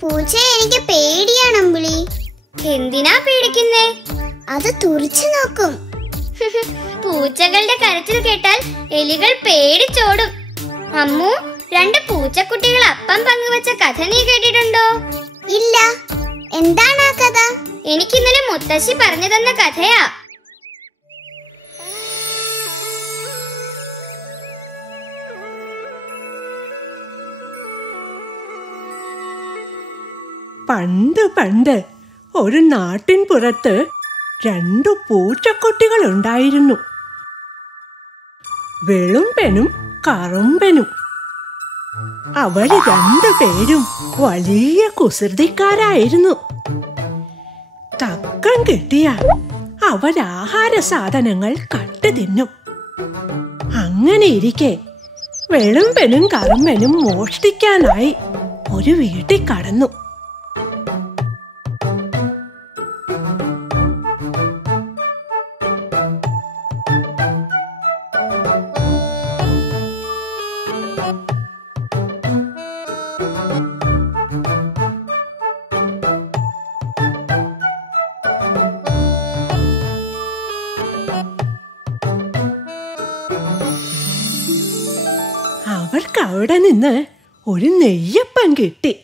പൂച്ചയെ എനിക്ക് പേടിയാണ് അമ്പിളി. എന്തിനാ പേടിക്കുന്നേ? അത് തുറിച്ചു നോക്കും. പൂച്ചകളുടെ കരച്ചിൽ കേട്ടാൽ എലികൾ പേടിച്ചോടും. അമ്മു, 2 പൂച്ചക്കുട്ടികൾ അപ്പം പങ്കുവച്ച കഥ നീ കേട്ടിട്ടുണ്ടോ? ഇല്ല. എന്താണ് ആ കഥ? എനിക്കിന്നലെ മുത്തശ്ശി പറഞ്ഞു തന്ന കഥയാ. പണ്ട് പണ്ട് ഒരു നാട്ടിൻ പുറത്ത് 2 പൂച്ചക്കുട്ടികൾ ഉണ്ടായിരുന്നു. വെളുമ്പനും കറുമ്പനും. അവര് 2 പേരും വലിയ കുസൃതിക്കാരായിരുന്നു. തക്കം കിട്ടിയാൽ അവരാഹാര സാധനങ്ങൾ കട്ട് തിന്നും. അങ്ങനെ ഇരിക്കെ വെളുമ്പനും കറുമ്പനും മോഷ്ടിക്കാനായി ഒരു വീട്ടിൽ കടന്നു. അവർക്ക് അവിടെ നിന്ന് ഒരു നെയ്യപ്പം കിട്ടി.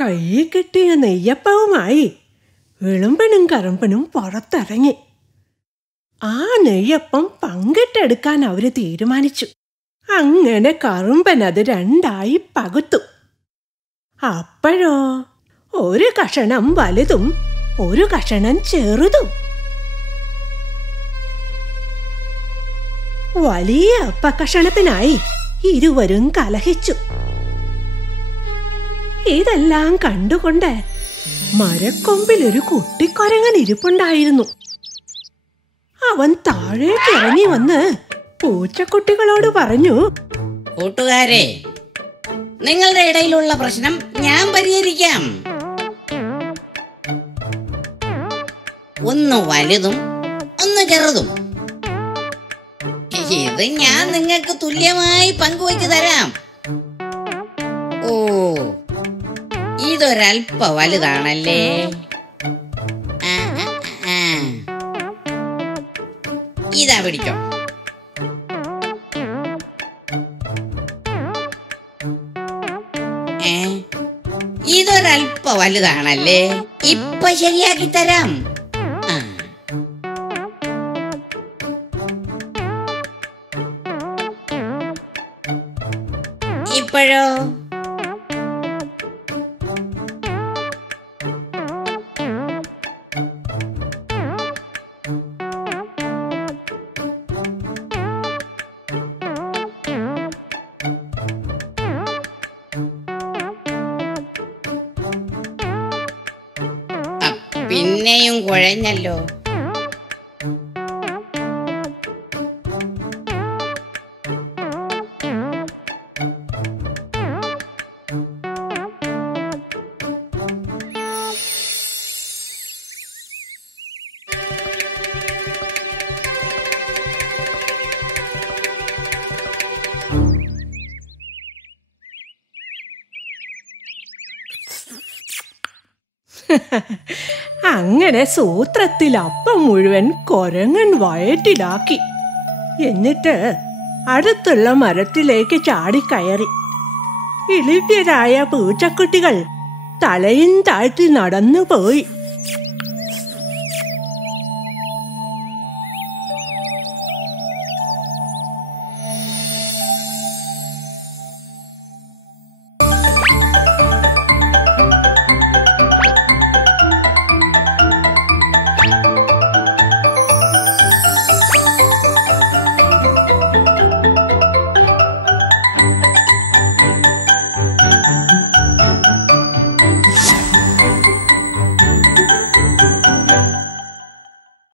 കയ്യിൽ കിട്ടിയ നെയ്യപ്പവുമായി വെളുമ്പനും കറുമ്പനും പുറത്തിറങ്ങി. ആ നെയ്യപ്പം പങ്കിട്ടെടുക്കാൻ അവര് തീരുമാനിച്ചു. അങ്ങനെ കറുമ്പൻ അത് 2ആയി പകുത്തു. അപ്പോഴോ ഒരു കഷണം വലുതും ഒരു കഷണം ചെറുതും. വലിയ അപ്പക്കഷണത്തിനായി ഇരുവരും കലഹിച്ചു. ഇതെല്ലാം കണ്ടുകൊണ്ട് മരക്കൊമ്പിൽ ഒരു കുട്ടിക്കൊരങ്ങൻ ഇരിപ്പുണ്ടായിരുന്നു. അവൻ താഴേക്ക് ഇറങ്ങി വന്ന് പൂച്ചക്കുട്ടികളോട് പറഞ്ഞു, കൂട്ടുകാരെ, നിങ്ങളുടെ ഇടയിലുള്ള പ്രശ്നം ഞാൻ പരിഹരിക്കാം. ഒന്ന് വലുതും ഒന്ന് ചെറുതും. ഇത് ഞാൻ നിങ്ങൾക്ക് തുല്യമായി പങ്കുവയ്ക്ക് തരാം. ഓ, ഇതൊരൽപ്പ വലുതാണല്ലേ. ഇതാ പിടിച്ചോ. ഇതൊരൽപ്പ വലുതാണല്ലേ. ഇപ്പൊ ശരിയാക്കി തരാം. ഇപ്പോഴോ? പിന്നെയും കുഴഞ്ഞല്ലോ. അങ്ങനെ സൂത്രത്തിൽ അപ്പം മുഴുവൻ കൊരങ്ങൻ വയറ്റിലാക്കി. എന്നിട്ട് അടുത്തുള്ള മരത്തിലേക്ക് ചാടിക്കയറി. ഇളിവ്യരായ പൂച്ചക്കുട്ടികൾ തലയും താഴ്ത്തി നടന്നുപോയി.